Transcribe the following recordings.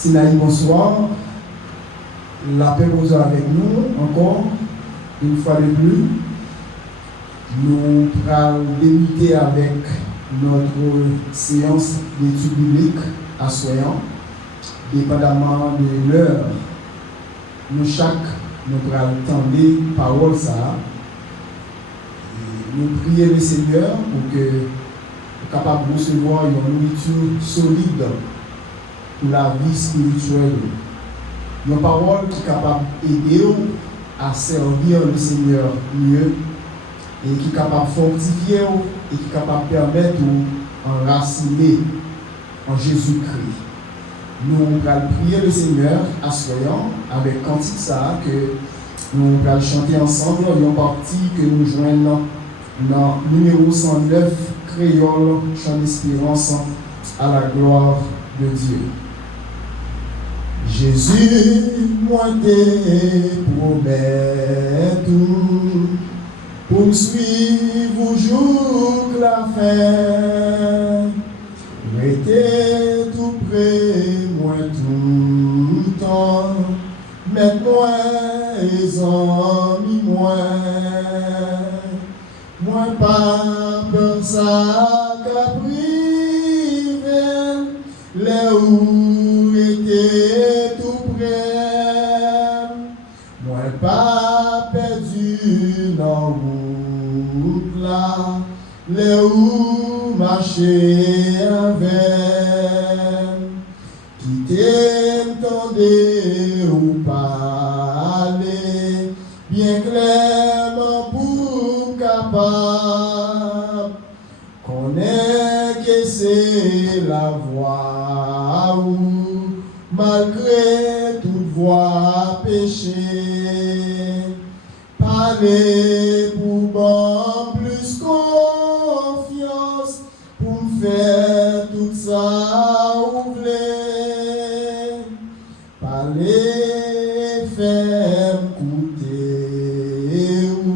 Sinaï, bonsoir. La paix vous avec nous encore, une fois de plus. Nous allons débuter avec notre séance d'études bibliques à Soyant, dépendamment de l'heure. Nous allons tendre parole ça. Nous prions le Seigneur pour que nous soyons capables de recevoir une nourriture solide pour la vie spirituelle. Une parole qui est capable d'aider à servir le Seigneur mieux et qui est capable de fortifier et qui est capable de permettre d'enraciner en Jésus-Christ. Nous allons prier le Seigneur assoyant avec cantique ça que nous allons chanter ensemble une partie que nous joignons dans numéro 109 créole chant d'espérance à la gloire de Dieu. Jésus, moi te promets tout, pour me suivre jour la fin. Restez tout près, moi tout le temps, mets-moi les amis, moi pas peur ça qu'à priver, les où était tout près, moi pas perdu dans route là, les où marcher avec, qui t'entendait ou parler, bien clairement pour capable, connaît que c'est la voie où, malgré toute voie péché, parler pour bon plus confiance, pour me faire tout ça ou voulez, parler, faire m'écouter où,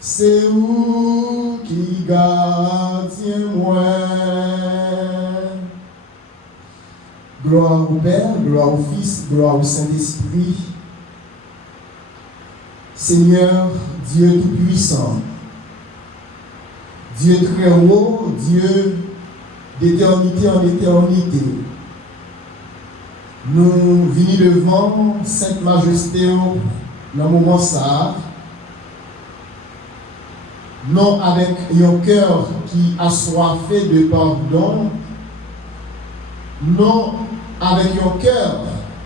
c'est où qui garde moi. Gloire au Père, gloire au Fils, gloire au Saint-Esprit. Seigneur, Dieu Tout-Puissant, Dieu très haut, Dieu d'éternité en éternité, nous venons devant Sainte Majesté dans le moment ça, non avec un cœur qui a soifé de pardon, non avec un cœur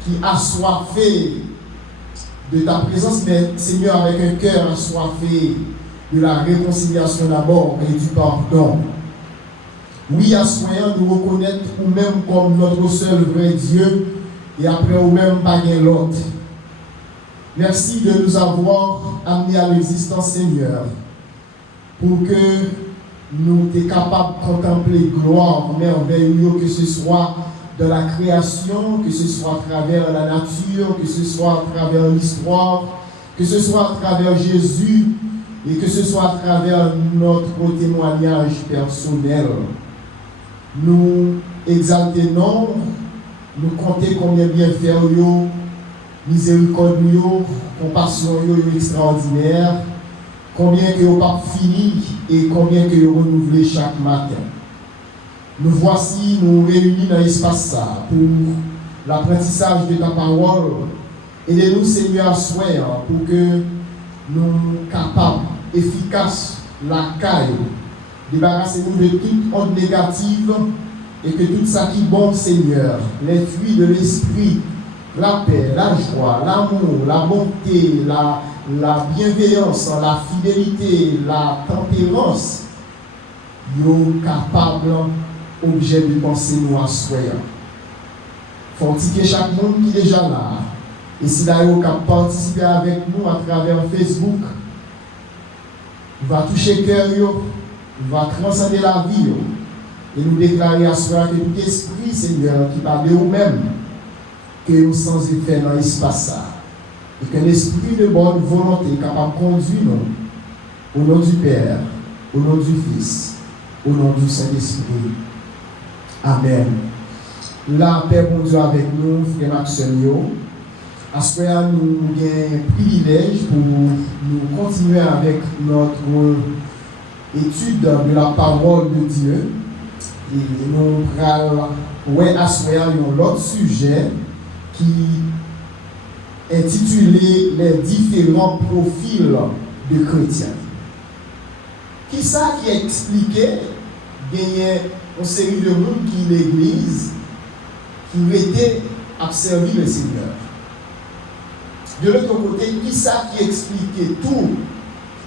qui a soifé de ta présence, mais Seigneur, avec un cœur assoiffé de la réconciliation d'abord et du pardon. Oui, assoyant nous reconnaître nous-mêmes comme notre seul vrai Dieu et après nous-mêmes pas l'autre. Merci de nous avoir amenés à l'existence, Seigneur, pour que nous soyons capables de contempler gloire, merveilleux, que ce soit de la création, que ce soit à travers la nature, que ce soit à travers l'histoire, que ce soit à travers Jésus et que ce soit à travers notre témoignage personnel. Nous exaltons, nous comptons combien bien faire, miséricorde, compassion extraordinaire, combien que vous pas fini et combien que vous renouvelez chaque matin. Nous voici, nous réunis dans l'espace ça pour l'apprentissage de ta parole. Aidez-nous, Seigneur, soyons pour que nous capables, efficaces, la caille, débarrassez-nous de toute onde négative et que tout ça qui est bon, Seigneur, les fruits de l'esprit, la paix, la joie, l'amour, la bonté, la bienveillance, la fidélité, la tempérance, nous capables objet de penser nous à soyons. Fortifier chaque monde qui est déjà là. Et si d'ailleurs vous participer avec nous à travers Facebook, va toucher le cœur, va transcender la vie. Et nous déclarer à soi que tout esprit, Seigneur, qui parle de vous-même, que nous sans effet dans l'espace. Et qu'un esprit de bonne volonté capable de conduire nous, au nom du Père, au nom du Fils, au nom du Saint-Esprit. Amen. la paix bon Dieu avec nous, frère Maxime. À ce moment-là, nous avons un privilège pour nous continuer avec notre étude de la parole de Dieu. Et nous allons à ce moment-là un autre sujet qui est intitulé les différents profils de chrétiens. Qui ça qui est expliqué? Il y a une série de monde qui l'Église qui était à servir le Seigneur. De l'autre côté, qui ça qui explique tout?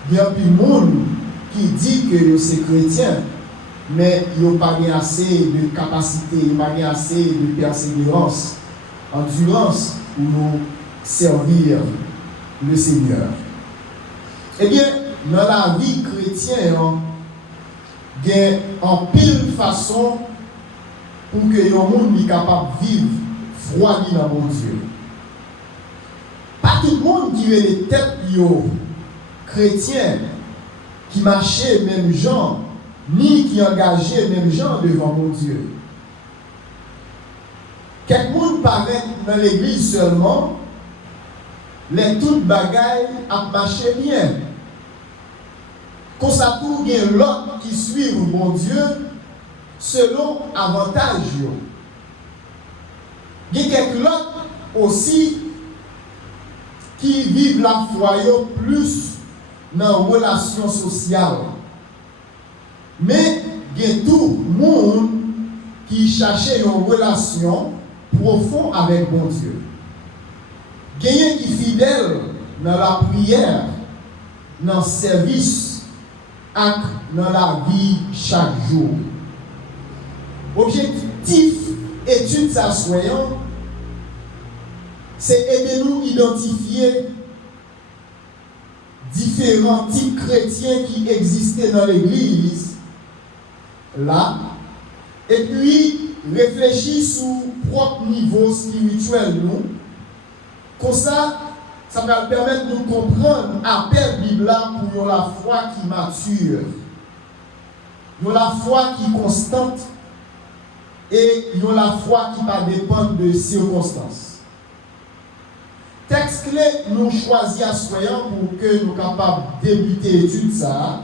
Il y a plus de monde qui dit que c'est chrétien, mais il n'y a pas assez de capacité, il n'y a pas assez de persévérance, endurance pour nous servir le Seigneur. Eh bien, dans la vie chrétienne, il y a en pile façon pour que le monde soit capable de vivre froid dans mon Dieu. Pas tout le monde qui est les têtes chrétiens, qui marchaient même gens, ni qui engageaient même gens devant mon Dieu. Quelqu'un paraît dans l'église seulement, les toutes bagailles à marcher bien. Quand ça tourne, il y a l'autre qui suit mon Dieu selon avantage. Il y a quelques autres aussi qui vivent la foi plus dans la relation sociale. Mais il y a tout le monde qui cherche une relation profonde avec mon Dieu. Il y a qui est fidèle dans la prière, dans le service, et dans la vie chaque jour. Objectif étude s'assoyant, c'est aider nous à identifier différents types chrétiens qui existaient dans l'Église, là, et puis réfléchir sur propre niveau spirituel, nous. Comme ça va permettre de nous comprendre l'appel Bible pour la foi qui mature, pour la foi qui est constante et pour la foi qui va dépendre de circonstances. Texte clé, nous choisissons à soyons pour que nous soyons capables de débuter l'étude ça.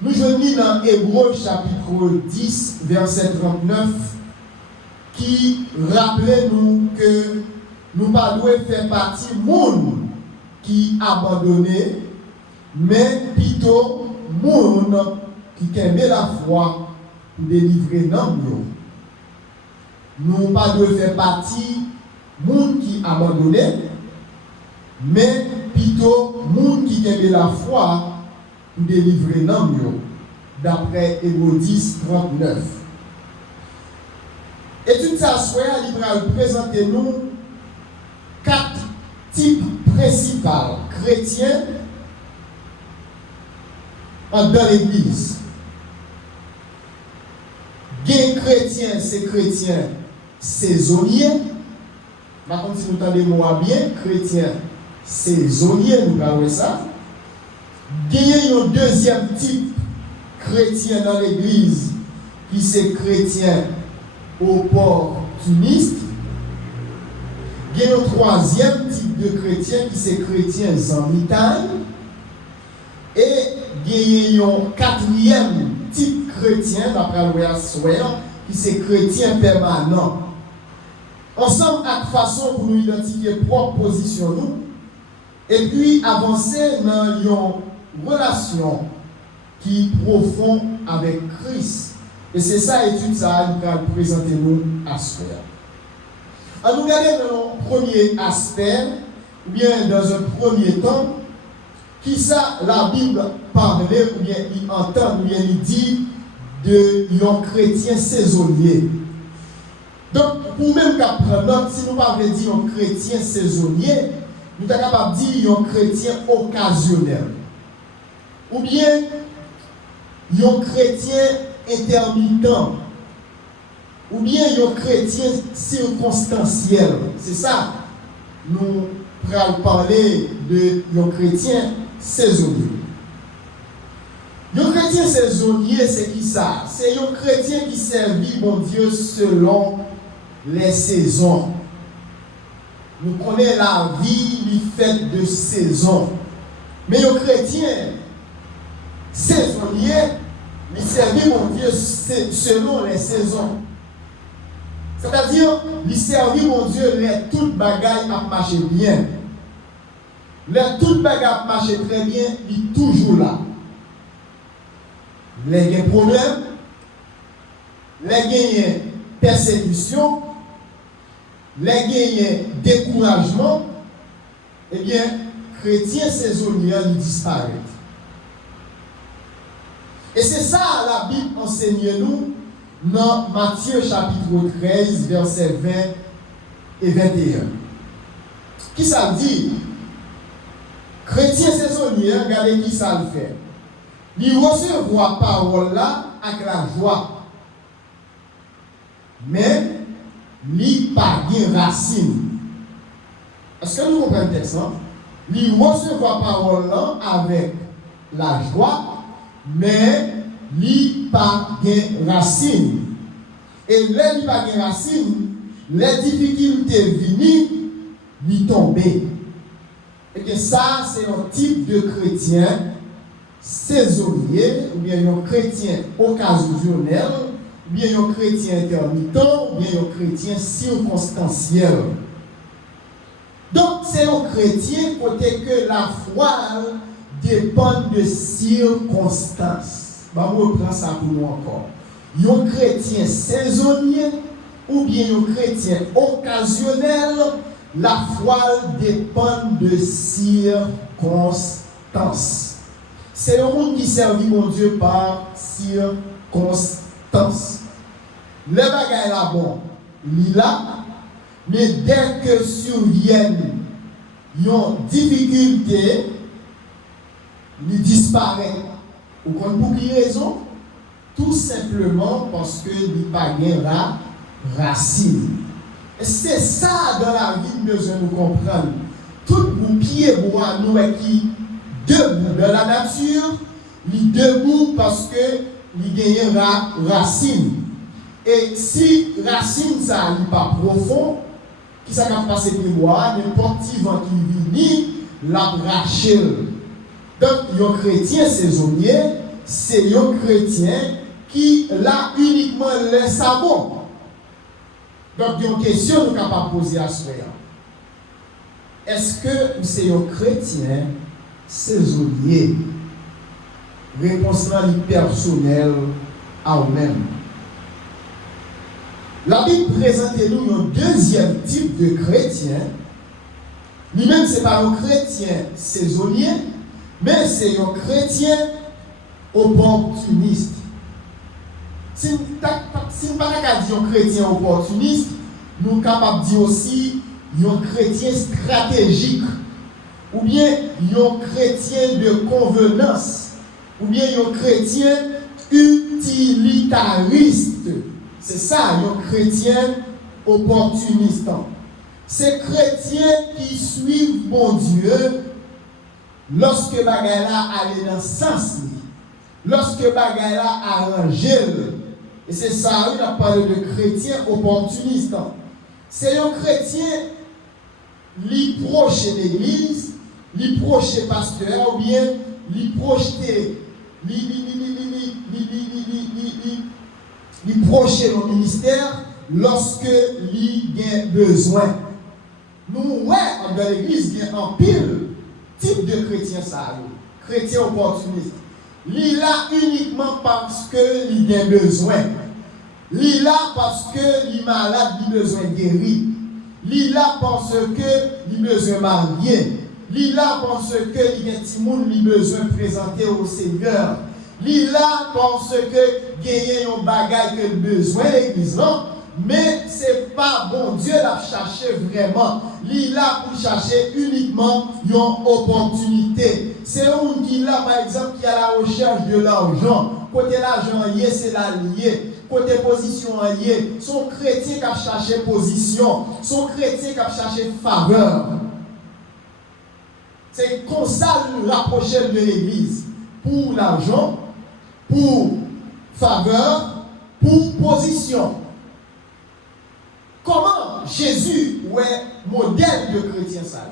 Nous venons dans Hébreux chapitre 10, verset 39, qui rappelle nous que nous ne devons faire partie du monde qui abandonné, mais plutôt du monde qui aime la foi pour délivrer nous. Nous ne devons pas faire partie du monde qui abandonné, mais plutôt du monde qui aime la foi pour délivrer nous, d'après Hébreux 10, 39. Et tout ça, il va présenter nous 4 types principaux chrétiens dans l'Église. Les chrétiens, c'est chrétiens saisonniers. Par contre, si nous entendons bien, chrétiens saisonniers, nous parlons ça. Il y a un deuxième type chrétien dans l'Église qui c'est chrétien opportuniste. Il y a un troisième type de chrétien qui c'est chrétien zamitaille. Et il y a un quatrième type chrétien, d'après le Soyer, qui c'est chrétien permanent. Ensemble, à façon pour nous identifier propre position, nous, et puis avancer dans une relation qui est profonde avec Christ. Et c'est ça, étude, ça va présenter nous à ce faire. Alors, nous regardons dans le premier aspect, ou bien dans un premier temps, qui ça, la Bible parlait, ou bien il entend, ou bien il dit d'un chrétien saisonnier. Donc, pour même qu'apprendre, si nous n'avons pas dit un chrétien saisonnier, nous sommes capables de dire un chrétien occasionnel. Ou bien, un chrétien intermittent. Ou bien un chrétien circonstanciel. C'est ça. Nous allons parler d'un chrétien saisonnier. Un chrétien saisonnier, c'est qui ça? C'est un chrétien qui servit mon Dieu selon les saisons. Nous connaissons la vie faite de saisons. Mais les chrétiens saisonniers, ils servent mon Dieu selon les saisons. C'est-à-dire, ils servent mon Dieu, les toutes bagailles à marcher bien. Les toutes bagailles à marcher très bien, ils sont toujours là. Les problèmes, les persécution, les découragement, eh bien, chrétiens saisonniers, ils disparaissent. Et c'est ça la Bible enseigne nous dans Matthieu chapitre 13, versets 20 et 21. Qui ça dit? Chrétien saisonnier, regardez qui ça le fait. Il recevoir parole là avec la joie. Mais il n'a pas de racine. Est-ce que nous comprenons le texte? Il recevoir parole là avec la joie, mais il n'a pas de racine. Et là, il n'a pas de racine, les difficultés viennent, il tombe. Et que ça, c'est un type de chrétien saisonnier, ou bien un chrétien occasionnel, ou bien un chrétien intermittent, ou bien un chrétien circonstanciel. Donc, c'est un chrétien côté que la foi dépend de circonstances. On reprend ça pour nous encore. Un chrétien saisonnier, ou bien un chrétien occasionnel, la foi dépend de circonstances. C'est le monde qui servit mon Dieu par circonstances. Le bagage là bon, il là, mais dès que surviennent une difficulté, il disparaît. Vous comprenez pour quelle raison? Tout simplement parce que il n'y a pas de racine. Et c'est ça dans la vie que nous devons comprendre. Tout le pied bois nous qui debout dans la nature, il debout parce que il gagne racine. Et si racine ça n'est pas profond, qui ça va passer pour moi, n'importe qui vent qui vient, la bracher. Donc, un chrétien saisonnier, c'est un chrétien qui l'a uniquement les sabots. Donc, il y a une question que nous sommes capables de poser à ce moment. Est-ce que c'est un chrétien saisonnier? Réponse personnelle à vous-même. La Bible présente nous un deuxième type de chrétien. Lui-même, ce n'est pas un chrétien saisonnier, mais c'est un chrétien opportuniste. Si nous ne pouvons pas dire un chrétien opportuniste, nous sommes capables de dire aussi un chrétien stratégique, ou bien un chrétien de convenance, ou bien un chrétien utilitariste. C'est ça, un chrétien opportuniste. C'est chrétiens qui suivent mon Dieu lorsque Bagala allait dans le sens, lorsque Bagala arrangé. Et c'est ça, on a parlé de chrétien opportuniste. C'est un chrétien li proche de l'église, li proche pasteur, ou bien li projeté, li proche le ministère lorsque li a besoin. Nous, dans l'église, il y a un pile type de chrétien ça, chrétien opportuniste. Li là uniquement parce que il a besoin. Li là parce que il malade, il a besoin de guérir. Li là parce que il a besoin de marier. Li là parce que il y a petit monde il a besoin de présenter au Seigneur. Li là parce que gagner un bagage que besoin l'église non. Mais c'est pas bon Dieu l'a cherché vraiment. Li là pour chercher uniquement une opportunité. C'est un qui là par exemple qui a la recherche de l'argent. Côté l'argent c'est la lié. Côté position lié. Son chrétien qui a cherché position. Son chrétien qui a cherché faveur. C'est comme ça nous rapprocher de l'église. Pour l'argent, pour faveur, pour position. Comment Jésus est modèle de chrétien ça.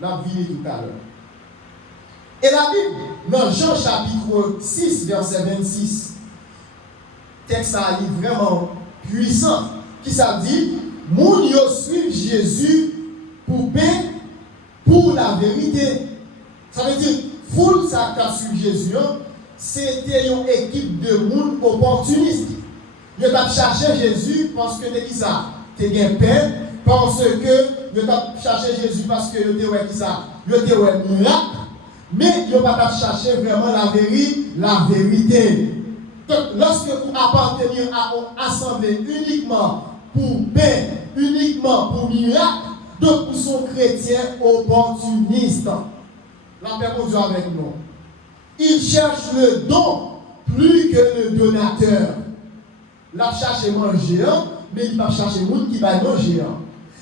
La vie tout à l'heure. Et la Bible, dans Jean chapitre 6, verset 26, texte ça est vraiment puissant, qui ça dit, moun yo suivent Jésus pour paix, pour la vérité. Ça veut dire, foule ça qui a suivi Jésus, c'était une équipe de monde opportuniste. Ils ont cherché Jésus parce que ça, tu as paix, parce que ils ont cherché Jésus parce que ils ont ça, ils ont miracle, mais ils n'ont pas cherché vraiment la vérité. Donc, lorsque vous appartenez à une assemblée uniquement pour paix, uniquement pour miracle, donc vous sont chrétiens opportunistes. La paix pour Dieu avec nous. Ils cherchent le don plus que le donateur. La cherche manger, mais il ne va pas chercher le monde qui va manger.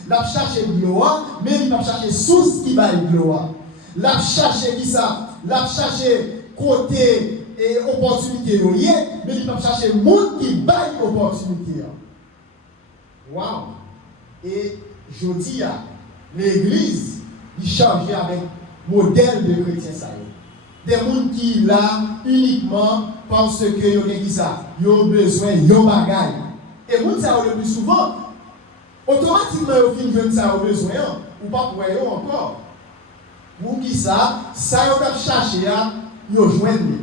La cherche gloire, mais il ne va pas chercher source qui va gloire. La cherche qui ça? La cherche côté et opportunité, mais il va pas chercher le monde qui va opportunité. Waouh! Et je dis, l'église, il change avec modèle de chrétien. Des gens qui là uniquement parce que ils ont besoin de bagaille. Et les gens le plus souvent, automatiquement, ils viennent ça au besoin, ou pas pour eux encore. Pour qui ça ils ont cherché, ils ont joindre.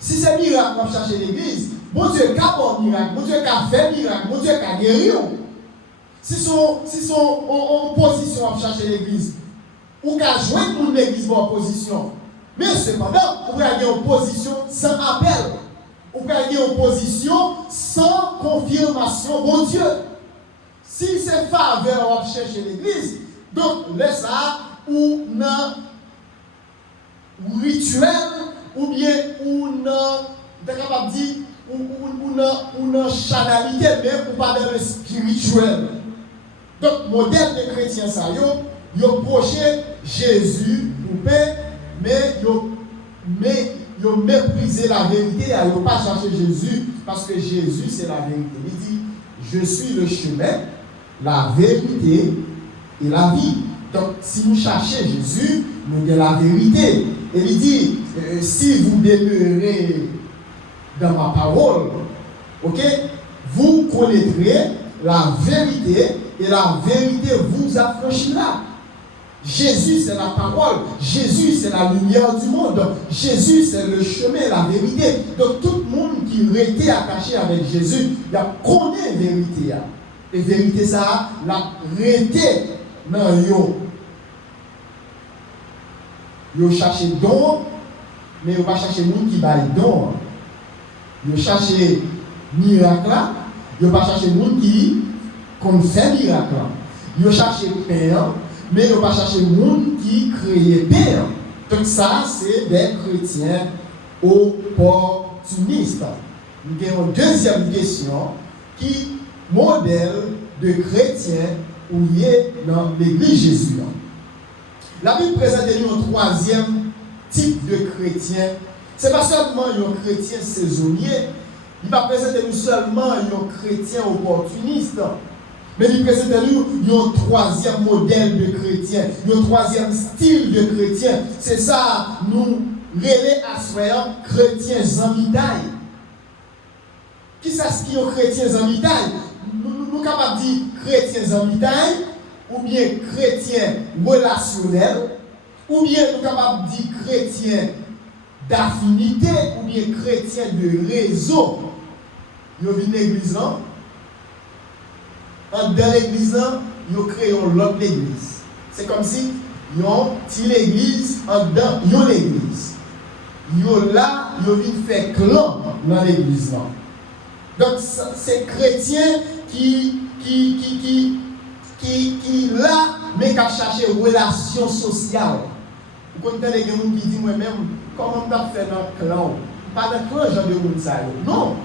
Si c'est miracle qu'on cherche l'église, bon Dieu a bon miracle, bon Dieu a fait miracle, bon Dieu a guéri. Si sont en position à chercher l'église, ou qu'à joindre l'église en position. Mais cependant, vous pouvez en position sans appel. Vous pouvez en position sans confirmation, bon Dieu. Si c'est faveur à chercher l'église, donc laisse ça ou non rituel, ou bien ou non, capable de dire, ou non chanalité, mais ou pas dans le spirituel. Donc, modèle de chrétien, ça, ils ont proché Jésus pour paix, mais ils ont méprisé la vérité, ils n'ont pas cherché Jésus, parce que Jésus, c'est la vérité. Il dit, je suis le chemin, la vérité et la vie. Donc, si vous cherchez Jésus, nous avons la vérité. Et il dit, si vous demeurez dans ma parole, ok, vous connaîtrez la vérité et la vérité vous affranchira. Jésus, c'est la parole. Jésus, c'est la lumière du monde. Jésus, c'est le chemin, la vérité. Donc, tout le monde qui était attaché avec Jésus, il a connu la vérité. Et la vérité, ça, la vérité, non, yo cherche don, mais yo pas chercher monde qui baille don. Yo cherche miracle, yo pas chercher monde qui comme fait miracle. Yo cherche paix, mais yo pas chercher monde qui crée paix. Donc ça c'est des chrétiens opportunistes. Nous avons une deuxième question qui modèle de chrétiens où il est dans l'église Jésus. La Bible présente un troisième type de chrétien. Ce n'est pas seulement un chrétien saisonnier, il va présenter nous seulement un chrétien opportuniste, mais il présente nous un troisième modèle de chrétien, un troisième style de chrétien. C'est ça, nous relais à soi chrétiens en mitaille. Qui c'est qui est un chrétien en mitaille? Nous sommes capables de dire chrétiens en mitaille, ou bien chrétien relationnel, ou bien nous sommes capables de dire chrétien d'affinité, ou bien chrétien de réseau. Nous venons de l'église là. Dans l'église là, nous créons l'autre église. C'est comme si nous avons une église dans une église. Nous là, nous venons faire clan dans l'église là. Donc c'est chrétien qui là, mais qui a cherché une relation sociale. Vous connaissez les gens qui disent moi-même, comment on a fait dans le clan? Pas dans le clan, genre de monde ça. Non.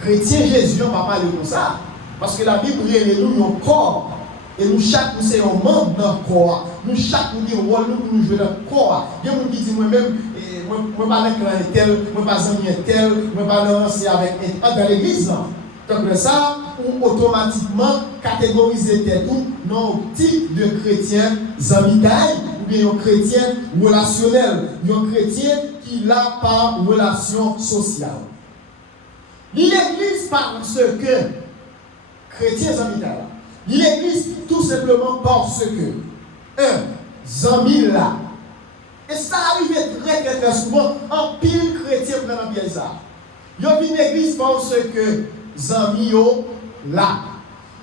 Chrétien Jésus, on ne va pas parler comme ça. Parce que la Bible révèle nous un corps. Et nous, chaque nous, c'est un membre dans le corps. Nous, chaque nous, dit, nous jouons dans le corps. Il y a des gens qui disent moi-même, moi, je ne parle pas tel, moi, je ne parle pas tel, moi, je ne parle pas avec dans l'église. Donc, ça, ou automatiquement catégoriser tout non type de chrétien zamitaille ou bien un chrétien relationnel, un chrétien qui l'a par relation sociale. L'Église parce que chrétien zamitaille, l'Église tout simplement parce que zami là. Et ça arrive très souvent en pile chrétien dans la pièce ça. Yo vient l'église parce que zami yo là.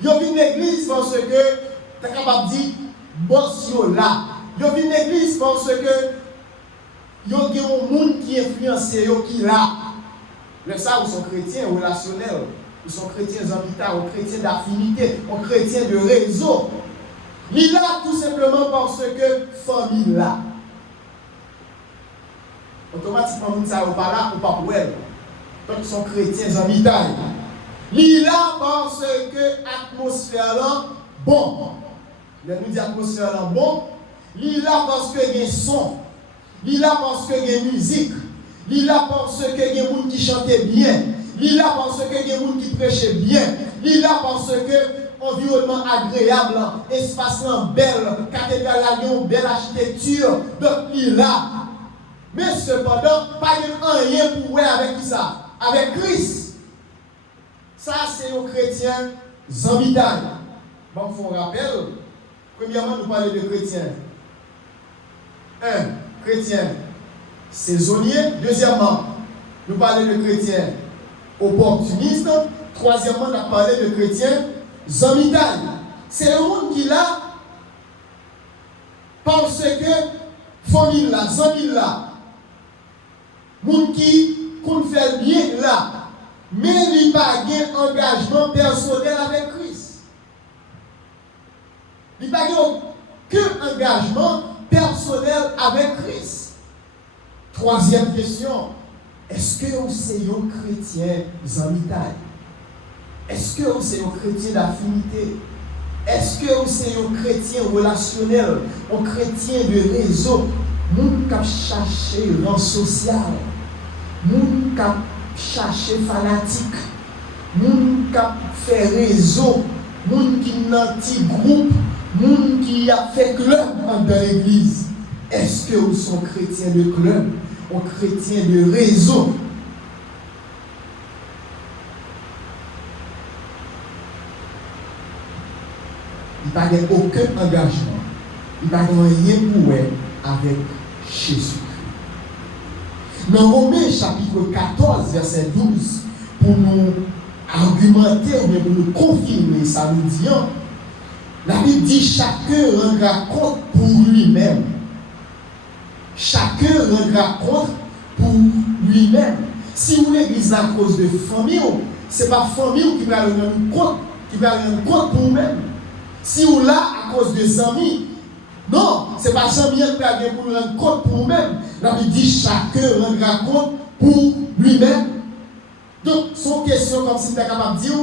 Yo vient l'église parce que tu es capable de dire boss yo là. Yo vient l'église parce que yo gen un monde qui influence yo qui là. Le ça ou sont chrétiens relationnels, ils sont chrétiens zamita, ou chrétiens d'affinité, ou chrétiens de réseau. Il là tout simplement parce que famille là. Automatiquement, nous ne pas là ou pas pour elle. Donc, ils sont chrétiens en Italie. Il là parce que l'atmosphère là, bon. Il nous dit atmosphère là, bon. Il là parce qu'il y a son. Il là parce qu'il y a musique. Il là parce qu'il y a des gens qui chantaient bien. Il là parce qu'il y a des gens qui prêchaient bien. Il là parce que environnement agréable, espace belle, cathédrale, une belle architecture. Donc, il là. Mais cependant, pas de rien pour voir avec qui ça? Avec Christ. Ça, c'est aux chrétiens zambitailles. Bon, il faut un rappel. Premièrement, nous parlons de chrétiens. Chrétiens saisonniers. Deuxièmement, nous parlons de chrétiens opportunistes. Troisièmement, nous parlons de chrétiens zambitailles. C'est le monde qui là, parce que famille là, zambi là, moun qui qu'on fait bien là, mais il n'y a pas d'engagement personnel avec Christ. Il n'y a pas aucun engagement personnel avec Christ. Troisième question, est-ce que vous êtes un chrétien zamitaille? Est-ce que vous êtes un chrétien d'affinité? Est-ce que vous êtes un chrétien relationnel, un chrétien de réseau? Moun qui cherche rang social, moun qui cherche fanatique, moun qui fait réseau, moun qui n'a petit groupe, moun qui a fait club dans l'église. Est-ce que vous êtes chrétien de club, ou chrétien de réseau? Il n'y a pas aucun engagement, il n'y a rien pour avec Jésus. Dans Romains chapitre 14, verset 12, pour nous argumenter ou bien pour nous confirmer ça, nous dit, la Bible dit chacun rendra compte pour lui-même. Chacun rendra compte pour lui-même. Si vous l'église à cause de famille, ce n'est pas famille qui va rendre compte pour vous-même. Si vous là à cause de amis, non, ce n'est pas jamais qui va pour rendre compte pour vous-même. La Bible dit chacun rendra compte pour lui-même. Donc, son question, comme si tu es capable de dire,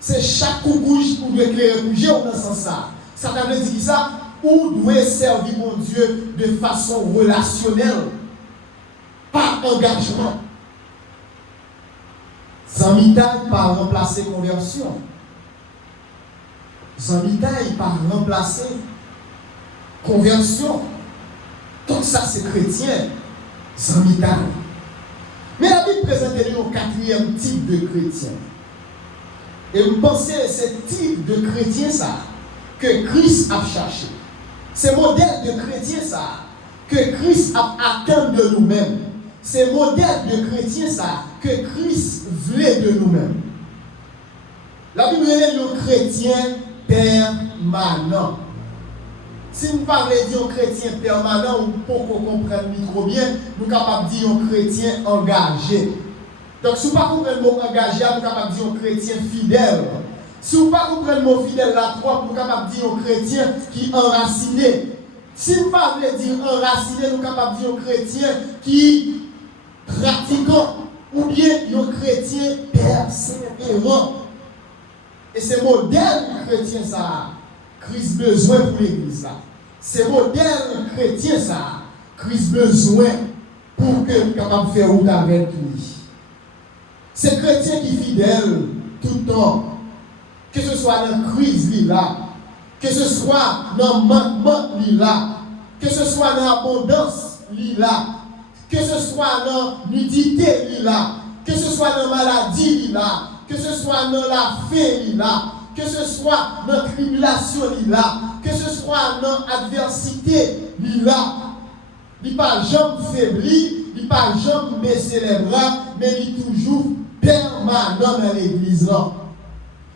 c'est chaque coucouche ou de créer bouger dans ce sens-là. Ça veut dire ça, ou doit servir mon Dieu de façon relationnelle, par engagement. Zamitaille par remplacer conversion. Zamitaille par remplacer conversion. Donc ça c'est chrétien. Zamitaille. Mais la Bible présente un quatrième type de chrétien. Et vous pensez que ce type de chrétien ça que Christ a cherché. C'est modèle de chrétien ça que Christ a atteint de nous-mêmes. C'est modèle de chrétien ça que Christ voulait de nous-mêmes. La Bible est un chrétien permanent. Si nous parlons d'un chrétien permanent, ou pour qu'on comprenne trop bien, nous sommes capables de dire un chrétien engagé. Donc, si vous ne comprenez pas le mot engagé, nous sommes capables de dire un chrétien fidèle. Si vous ne comprenez pas le mot fidèle, là, nous sommes capables de dire un chrétien qui est enraciné. Si nous ne parlons pas de dire enraciné, nous sommes capables de dire un chrétien qui est pratiquant, ou bien un chrétien persévérant. Et c'est modèle chrétien ça, Christ besoin pour l'église là. C'est modèle chrétien ça, Christ besoin pour que nous capable de faire route avec lui. C'est chrétien qui est fidèle tout le temps. que ce soit dans la crise là, que ce soit dans le manquement là, que ce soit dans l'abondance là, que ce soit dans nudité là, que ce soit dans la maladie là, que ce soit dans la faim là, que ce soit dans la tribulation là, que ce soit dans l'adversité là, il n'est pas jamais faibli, il n'est pas jamais baissé les bras, mais il est toujours permanent dans l'église là.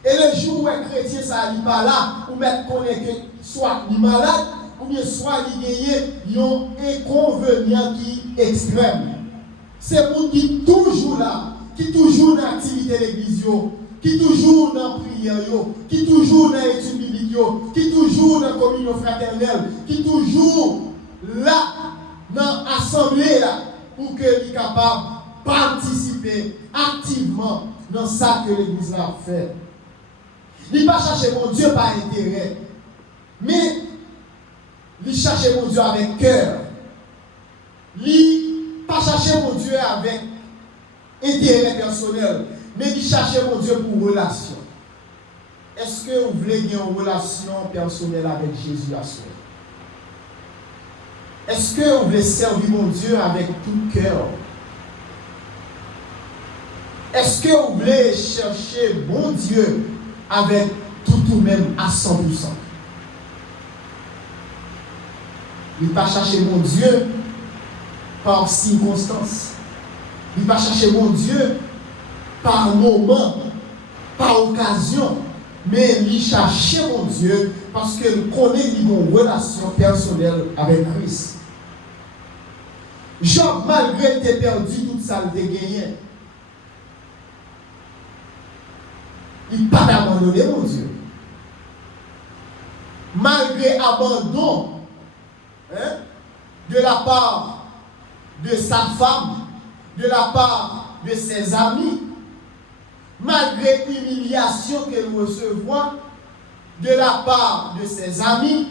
Et le jour où un chrétien ça n'est pas là, ou mettre connaît que soit il est malade, ou bien soit il gagne un inconvénient qui est extrême. C'est pour qui est toujours là, qui est toujours dans l'activité de l'église, qui est toujours dans la prière, qui est toujours dans l'étude biblique, qui est toujours dans la communion fraternelle, qui est toujours là dans l'assemblée pour qu'il soit capable de participer activement dans ça que l'église a fait. Il ne pas chercher mon Dieu par intérêt, mais il cherche mon Dieu avec cœur. Il ne pas chercher mon Dieu avec intérêt personnel, mais il cherche mon Dieu pour relation. Est-ce que vous voulez avoir une relation personnelle avec Jésus à soi? Est-ce que vous voulez servir mon Dieu avec tout cœur? Est-ce que vous voulez chercher bon Dieu avec tout même à 100%? Il ne pas chercher mon Dieu par circonstance. Il ne pas chercher mon Dieu par moment, par occasion. Mais il cherche mon Dieu parce qu'il connaît une relation personnelle avec Christ. Job, malgré qu'il ait perdu toute sa gagné, il n'a pas abandonné mon Dieu. Malgré l'abandon de la part de sa femme, de la part de ses amis, malgré l'humiliation qu'elle recevra de la part de ses amis,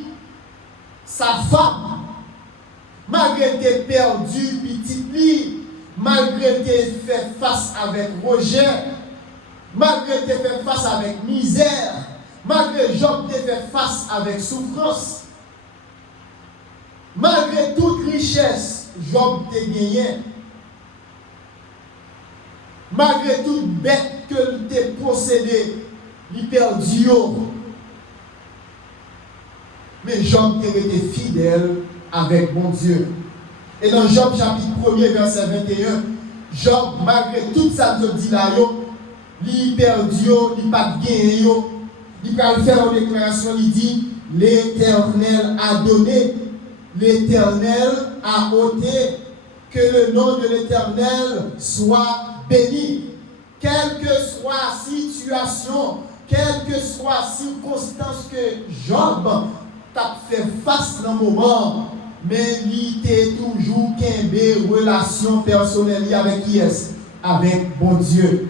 sa femme, malgré qu'elle perdu petit lit, malgré qu'elle fait face avec rejet, malgré qu'elle fait face avec misère, malgré Job fait face avec souffrance, malgré toute richesse, Job te gagné. Malgré toute bête que tu possédé, il perdu. Mais Job était fidèle avec mon Dieu. Et dans Job chapitre 1er, verset 21, Job, malgré tout ça que dit là, il perdu, il pas gagné. Il va faire une déclaration, il dit, l'Éternel a donné, l'Éternel a ôté, que le nom de l'Éternel soit béni. Quelle que soit la situation, quelle que soit la circonstance que Job t'a fait face dans le moment, mais il était toujours qu'une relation personnelle avec qui est? Avec bon Dieu.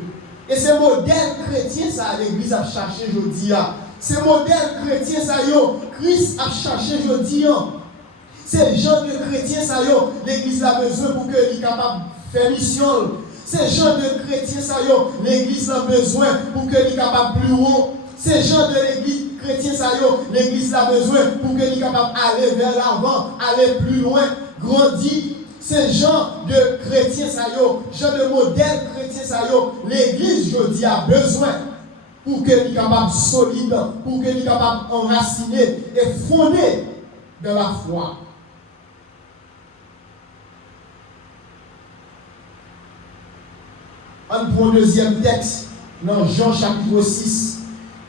Et ce modèle chrétien, ça, l'Église a cherché aujourd'hui. Ce modèle chrétien, ça, Christ a cherché aujourd'hui. C'est le genre de chrétien, ça, l'Église a besoin pour qu'il soit capable de faire mission. C'est le genre de chrétien, ça, l'Église a besoin pour qu'il soit capable de plus haut. C'est le genre de l'église chrétien, ça, l'Église a besoin pour qu'il soit capable d'aller vers l'avant, aller plus loin, grandir. C'est le genre de chrétien, ça, genre de modèle chrétien, ça, l'Église, je dis, a besoin pour qu'il soit capable de solide, pour qu'il soit capable d'enraciner et fonder dans la foi. On prend le deuxième texte dans Jean chapitre 6,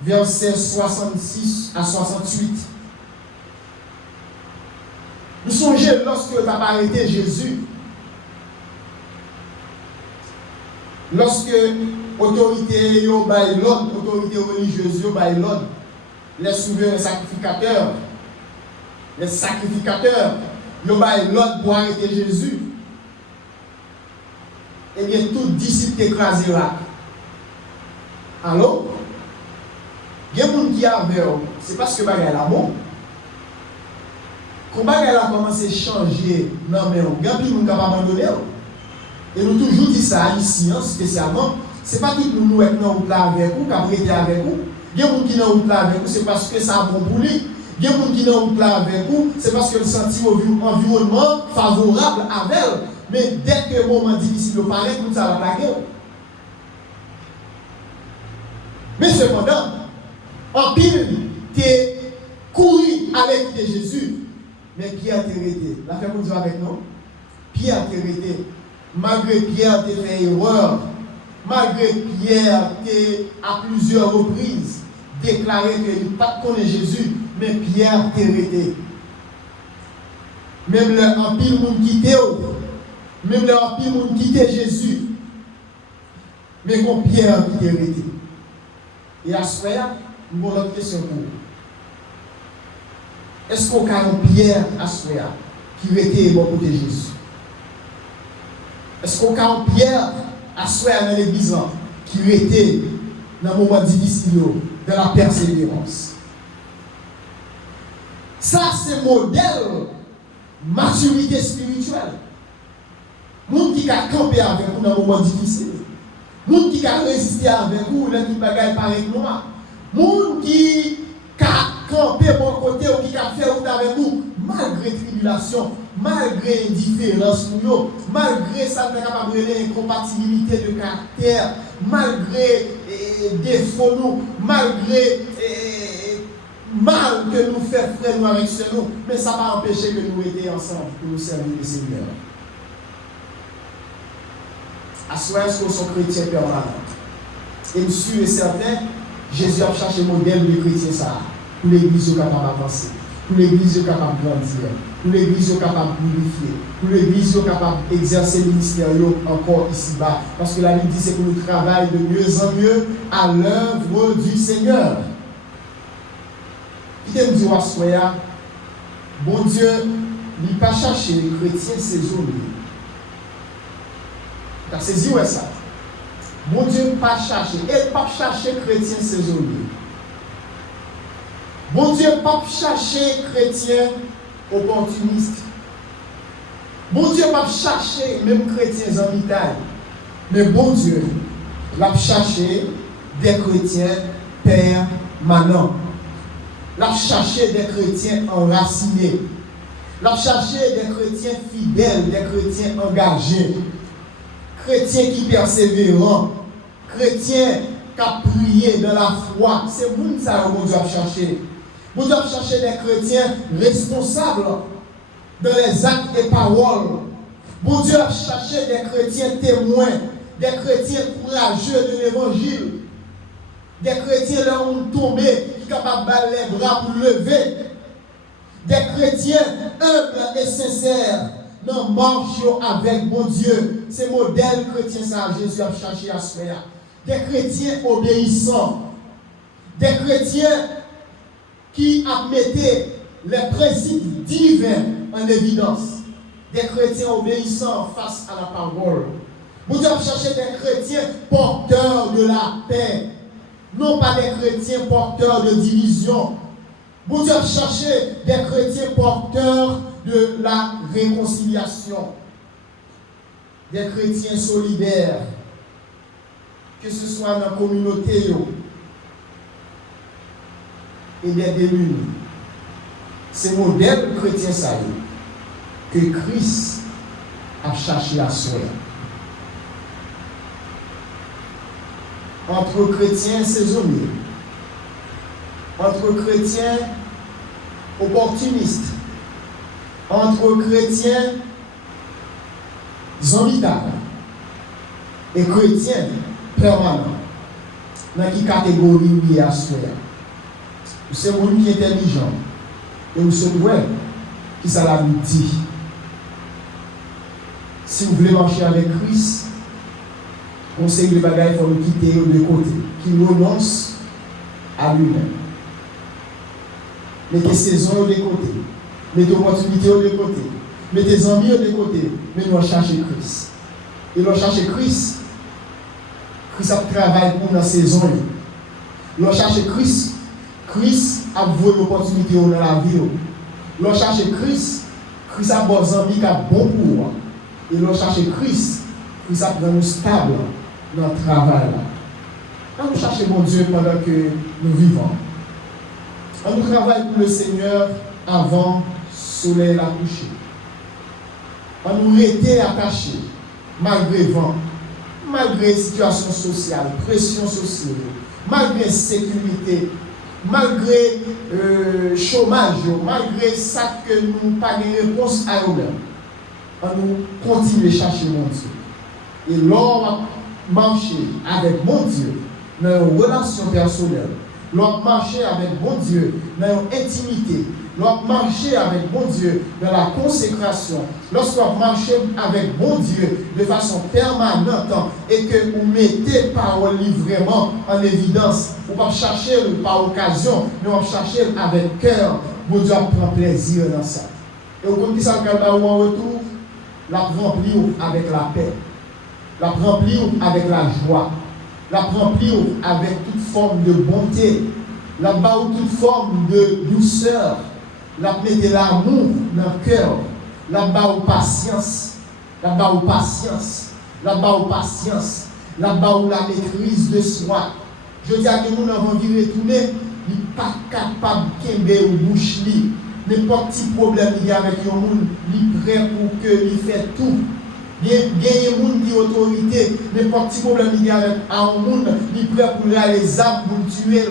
versets 66 à 68. Nous songez lorsque tu as arrêté Jésus, lorsque l'autorité autorité religieuse, les souverains les sacrificateurs, ils ont l'ordre pour arrêter Jésus. Eh bien, tout disciple écrasé là. Allô? Il y a des gens qui avaient, c'est parce que le bagage là bon. Quand le bagage a commencé à changer, non mais il y a plus de gens qui ont abandonné. Et nous toujours dit ça ici, spécialement, ce n'est pas tout nous nous avec nous avec vous, qui avons été avec vous, Il y a des gens qui sont en route là avec vous, c'est parce que ça a bon pour lui. Il y a des gens qui sont en route là avec vous, c'est parce que le senti environnement favorable avec elle. Mais dès que le moment difficile paraît, tout ça va plaquer. Mais cependant, en pile, tu es couru avec Jésus, mais Pierre t'a arrêté. La femme nous dit avec nous. Pierre t'a arrêté. Malgré Pierre t'a fait erreur, malgré Pierre t'a à plusieurs reprises déclaré qu'il ne pas connaît Jésus, mais Pierre t'a arrêté. Même le empire monde quitté, même le empire monde quitté Jésus, mais quand Pierre qui t'a arrêté. Et à ce moment-là, nous avons une question pour vous. Est-ce qu'on a un Pierre à ce moment-là qui était bon côté Jésus? Est-ce qu'on a un Pierre à ce moment-là dans l'église qui était dans un moment difficile, dans la persévérance? Ça, c'est le modèle maturité spirituelle. Monde qui a campé avec vous dans un moment difficile. Monde qui a résisté avec vous, là qui bagaille paraît noir. Monde qui a campé bon côté ou qui a fait route avec vous, malgré tribulation, malgré indifférence, malgré ça, vous êtes capable de incompatibilité de caractère, malgré défaut, malgré mal que nous faisons frère nous avec ce nous, mais ça va empêcher que nous étions ensemble pour nous servir le Seigneur. À ce moment-là, nous sommes chrétiens permanents. Et je suis certain, Jésus a cherché le modèle de chrétien ça, pour l'église capable d'avancer, pour l'église capable de grandir, pour l'église capable de purifier, pour l'église capable d'exercer le ministère encore ici-bas. Parce que la Bible dit c'est que nous travaillons de mieux en mieux à l'œuvre du Seigneur. Qui te dit à ce moment-là, bon Dieu, il n'a pas cherché les chrétiens saisonniers. Tu as saisi où est ça? Bon Dieu pas chercher. Et pas chercher chrétien saisonnier. Bon Dieu pas chercher chrétien opportuniste. Bon Dieu pas chercher même chrétiens en Italie. Mais bon Dieu l'a cherché des chrétiens permanents. L'a cherché des chrétiens enracinés. L'a cherché des chrétiens fidèles, des chrétiens engagés. Chrétiens qui persévérant, chrétiens qui ont prié dans la foi, c'est vous ça que vous devez chercher. Vous devez chercher des chrétiens responsables dans les actes et paroles. Vous devez chercher des chrétiens témoins, des chrétiens courageux de l'évangile, des chrétiens là où tombés, qui sont capables de battre les bras pour lever, des chrétiens humbles et sincères. Non, marchons avec mon Dieu. C'est modèle chrétien, ça, Jésus a cherché à ce faire. Des chrétiens obéissants. Des chrétiens qui mettaient les principes divins en évidence. Des chrétiens obéissants face à la parole. Vous devez chercher des chrétiens porteurs de la paix. Non pas des chrétiens porteurs de division. Vous devez chercher des chrétiens porteurs de la réconciliation, des chrétiens solidaires, que ce soit dans la communauté et des démunis. C'est le modèle chrétien ça que Christ a cherché à soi. Entre chrétiens saisonniers, entre chrétiens opportunistes, entre chrétiens zombies et chrétiens permanents. Dans quelle catégorie il y a ce? C'est un monde qui est intelligent. Et vous savez qui ça l'a dit. Si vous voulez marcher avec Christ, conseil de bagaille, il faut le quitter de côté. Qui renonce à lui-même. Mettez saison de côté. Mettez opportunité de côté. Mettez envie de côté. Mais nous cherchons Christ. Et nous cherchons Christ. Christ a travaillé pour la saison. Nous cherchons Christ. Christ a voué l'opportunité dans la vie. Nous cherchons Christ. Christ a bon envie qui a bon pour. Et nous cherchons Christ. Christ a nous stable dans le travail. On nous cherche mon Dieu pendant que nous vivons. On nous travaille pour le Seigneur avant le soleil la coucher. On nous était attachés malgré vent, malgré situation sociale, pression sociale, malgré sécurité, malgré chômage, malgré ça que nous n'avons pas de réponse à nous-mêmes. On nous continue à chercher mon Dieu. Et l'on marcher avec mon Dieu dans une relation personnelle, l'on marcher avec mon Dieu dans une intimité, l'on marcher avec mon Dieu dans la consécration, lorsqu'on marche avec mon Dieu de façon permanente et que vous mettez parole vraiment en évidence, vous ne pas chercher par occasion, mais vous chercher avec cœur, mon Dieu prend plaisir dans ça. Et vous comprenez ça, quand on retour, la remplir avec la paix, la remplir avec la joie, la remplir avec toute forme de bonté, la barre toute forme de douceur, la mettre l'amour dans le cœur, la barre patience, la barre patience, la barre patience, la barre la maîtrise de soi. Je dis à que nous avons envie de retourner, il n'est pas capable de kembe ou bouche li. N'importe quel problème il y a avec un monde, il est prêt pour que il fait tout. Il y a des gens qui ont autorité, n'importe quel problème il y a avec un monde, il est prêt pour aller les âmes pour tuer.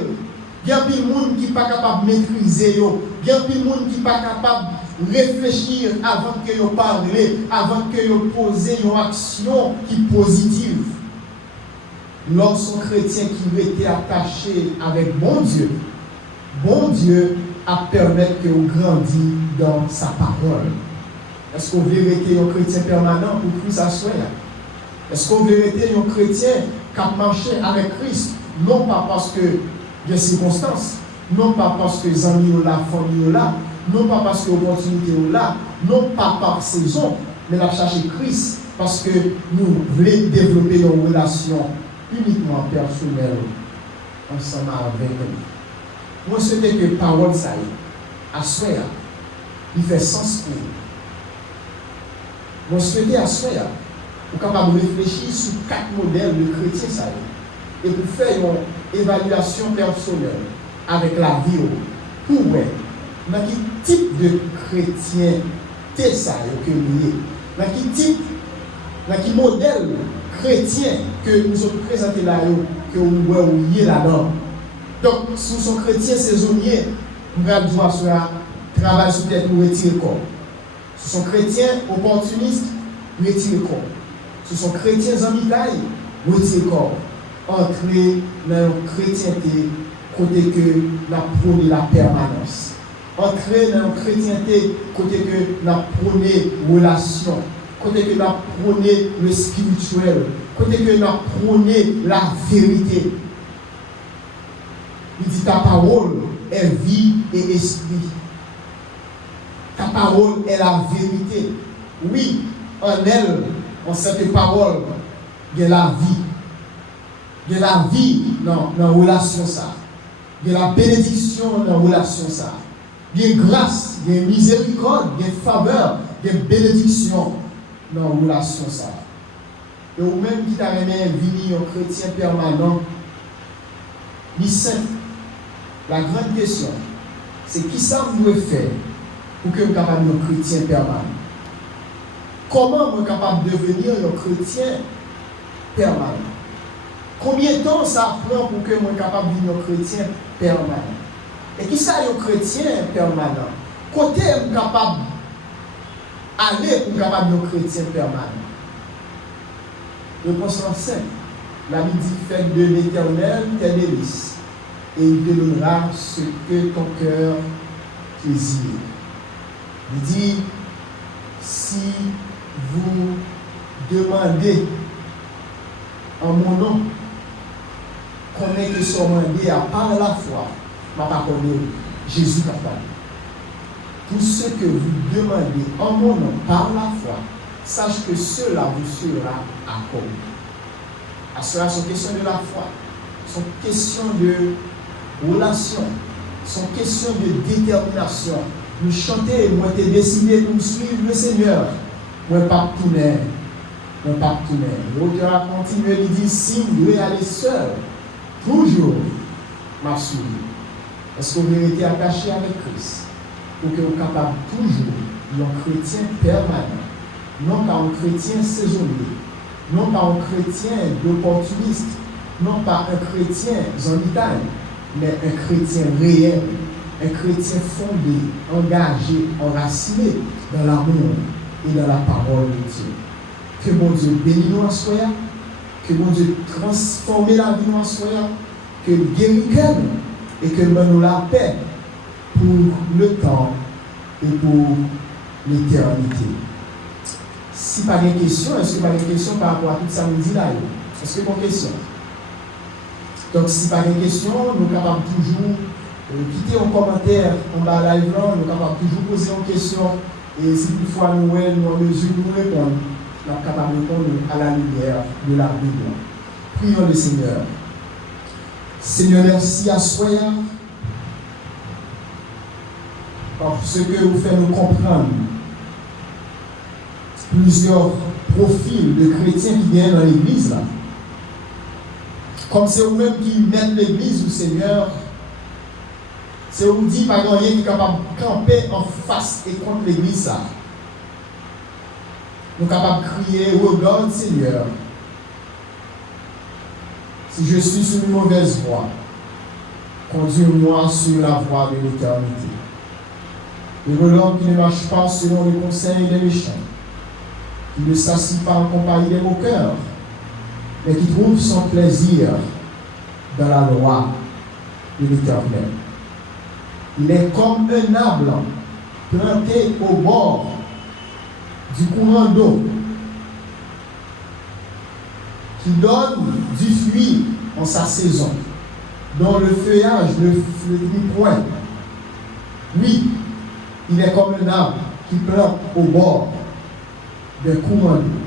Il y a des gens qui ne sont pas capables de maîtriser. Il y a des gens qui ne sont pas capables de réfléchir avant que vous parlez, avant que vous posez une action qui est positive. Lorsqu'un chrétien qui était attaché avec bon Dieu à permettre que vous grandissiez dans sa parole. Est-ce que vous voulez être un chrétien permanent pour Christ à soi? Est-ce que vous voulez être un chrétien qui a marché avec Christ? Non pas parce que des circonstances, non pas parce que les amis sont là, la famille est là, non pas parce que l'opportunité est là, non pas par saison, mais la chercher Christ parce que nous voulons développer une relation uniquement personnelle ensemble avec lui. Moi, je souhaite que la parole, ça y est, à soi, il fait sens pour vous. Moi, je souhaite à soi, vous capable de réfléchir sur 4 modèles de chrétiens, ça y est, et pour faire une évaluation personnelle avec la vie, pour voir dans quel type de chrétien t'es ça que vous êtes, dans quel type, dans quel modèle chrétien que nous sommes présentés là, que vous voyez là-dedans. Donc, si vous êtes chrétien saisonnier, vous allez devoir travailler sur tête pour retirer le corps. Si vous êtes chrétien opportuniste, retirez le corps. Si vous êtes chrétien en mitaille, retirez le corps. Entrez dans la chrétienté, côté que nous prônons la permanence. Entrez dans la chrétienté, côté que nous prônons relation. Côté que nous prônons le spirituel. Côté que nous prônons la vérité. Il dit ta parole est vie et esprit. Ta parole est la vérité. Oui, en elle, en cette parole, il y a la vie. Il y a la vie dans la relation ça. Il y a la bénédiction dans la relation ça. Il y a grâce, il y a miséricorde, il y a faveur, il y a bénédiction dans la relation ça. Et ou même qui t'a aimé venir un chrétien permanent, il saint. La grande question, c'est qui ça vous doit faire pour que vous soyez capable de chrétien permanent? Comment vous êtes capable de devenir un chrétien permanent? Combien de temps ça prend pour que vous soyez capable de devenir un chrétien permanent? Et qui ça un chrétien permanent? Côté vous êtes capable d'aller pour capable de devenir un chrétien permanent? Réponse simple. La Bible dit faites de l'Éternel tes délices. Et il te donnera ce que ton cœur désire. Il dit, si vous demandez en mon nom, connaissez que ce demandé à par la foi, ma parole, Jésus a parlé. Tout ce que vous demandez en mon nom par la foi, sache que cela vous sera accordé. À cela, c'est une question de la foi, c'est une question de relation, sont question de détermination. Nous chanter, moi t'ai décidé de nous suivre le Seigneur. Moi pas tourner. Moi pas tourner. L'auteur a continué, il dit, si vous devez aller seul, toujours m'assurer. Est-ce que vous avez été attaché avec Christ pour que vous soyez capable toujours d'un chrétien permanent, non pas un chrétien saisonnier, non pas un chrétien d'opportuniste, non pas un chrétien zonitaire, mais un chrétien réel, un chrétien fondé, engagé, enraciné dans l'amour et dans la parole de Dieu. Que mon Dieu bénisse nous en soi, que mon Dieu transforme la vie en soi, que guérit et que nous la paix pour le temps et pour l'éternité. Si pas de questions, est-ce que pas de questions par rapport à tout ça nous dit là? Est-ce que pas de questions? Donc si pas de questions, nous sommes capables toujours quitter un commentaire en bas live, nous sommes capables toujours poser une question et si toutefois nous en mesure de nous répondre, nous sommes capables de répondre à la lumière de la Bible. Prions le Seigneur. Seigneur, merci à soi parce que vous faites nous comprendre plusieurs profils de chrétiens qui viennent dans l'église là. Comme c'est vous-même qui mettez l'église au Seigneur, c'est vous dit pas rien qui est capable de camper en face et contre l'église là. Nous sommes capables de crier, regarde Seigneur, si je suis sur une mauvaise voie, conduis-moi sur la voie de l'éternité. Et l'homme qui ne marche pas selon les conseils des méchants, qui ne s'assied pas en compagnie des moqueurs, mais qui trouve son plaisir dans la loi de l'Éternel. Il est comme un arbre planté au bord du courant d'eau, qui donne du fruit en sa saison, dont le feuillage ne fleurit point. Oui, il est comme un arbre qui plante au bord d'un courant d'eau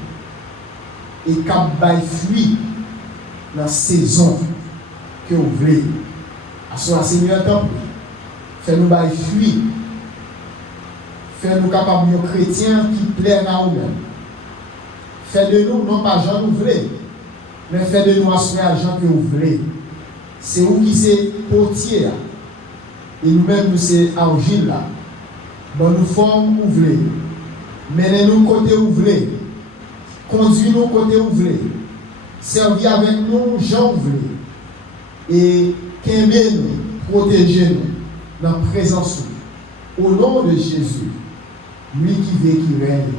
et qui baille fruit dans la saison que vous voulez. À ce Seigneur, fais-nous bailler fruit. Fais-nous capables de chrétiens qui plaisent à nous-mêmes. Fais de nous, non pas gens nous voulons, mais fais de nous à gens que vous voulez. C'est vous qui c'est portier. Et nous-mêmes, nous c'est argile là. Dans nous formes où vous voulez. Menez-nous côté où vous voulez. Conduis-nous côté où vous voulez. Servis avec nous, gens vous voulez. Et qu'aimez-nous, protégez-nous dans la présence au nom de Jésus, lui qui vit, qui règne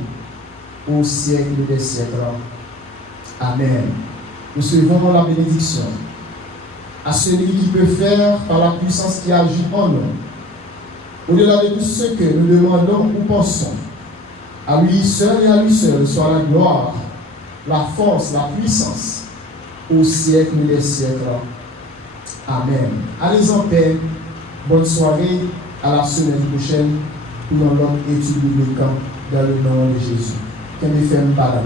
au siècle des siècles. Amen. Nous recevons la bénédiction à celui qui peut faire par la puissance qui agit en nous. Au-delà de tout ce que nous demandons ou pensons, à lui seul et à lui seul soit la gloire, la force, la puissance au siècle des siècles. Amen. Allez en paix. Bonne soirée. À la semaine prochaine pour notre étude biblique dans le nom de Jésus. Que nous faisons pas